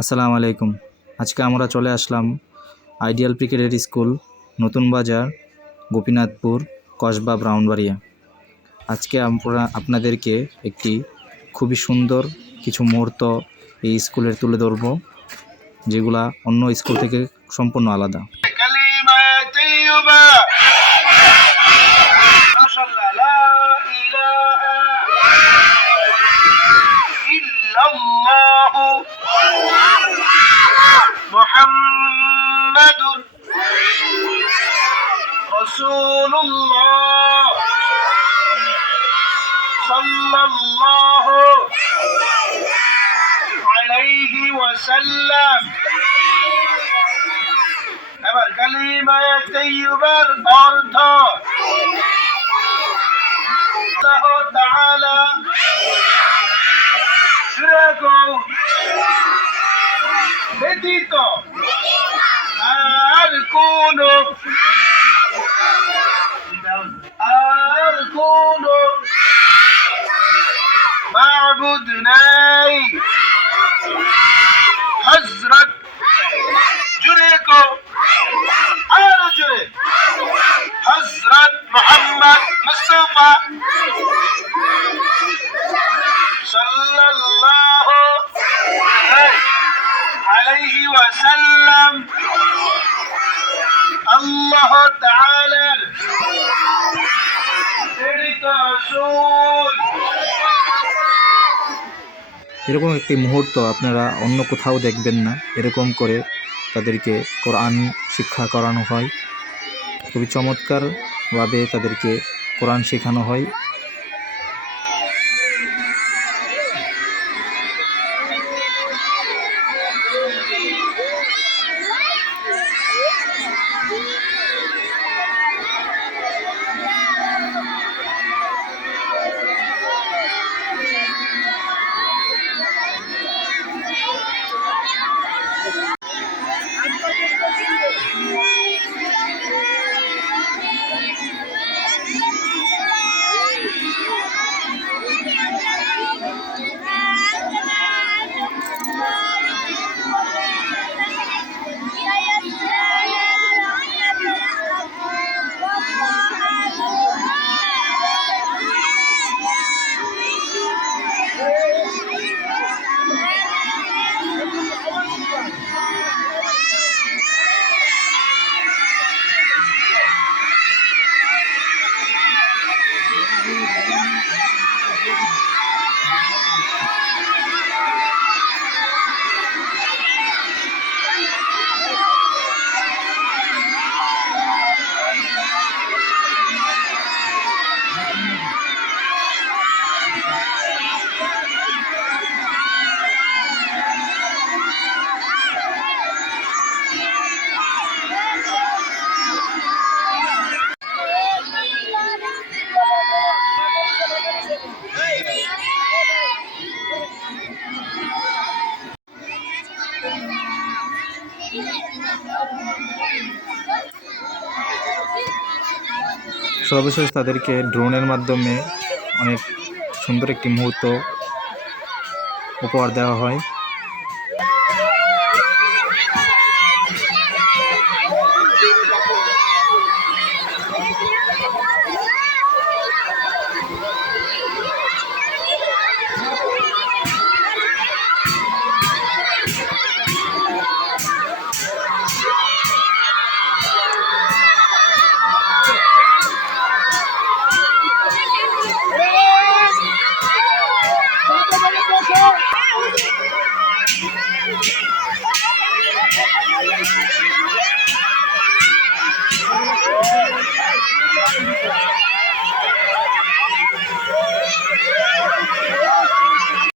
আসসালামু আলাইকুম। আজকে আমরা চলে আসলাম আইডিয়াল ক্রিকেটের স্কুল, নতুন বাজার, গোপীনাথপুর, কসবা ব্রাউনবাড়িয়া আজকে আমরা আপনাদেরকে একটি খুবই সুন্দর কিছু মুহূর্ত এই স্কুলের তুলে ধরব, যেগুলা অন্য স্কুল থেকে সম্পূর্ণ আলাদা। محمد رسول الله صلى الله عليه وسلم এবার কালিমায়ে তৈয়বার অর্থ আল্লাহ তাআলা শিরক ব্যতীত আর কোন আর কোন মাবুদ নাই হযরত জুড়ে কো আরও জুড়ে হজরত মোহাম্মদ মুস্তফা সাল্লাল্লাহু আলাইহি ওয়াসাল্লাম আল্লাহ এরকম একটি মুহূর্ত আপনারা অন্য কোথাও দেখবেন না, এরকম করে তাদেরকে কোরআন শিক্ষা করানো হয়। খুবই চমৎকারভাবে তাদেরকে কোরআন শেখানো হয়। Thank you. সর্বশেষ তাদেরকে ড্রোনের মাধ্যমে অনেক সুন্দর একটি মুহূর্ত উপহার দেওয়া হয়।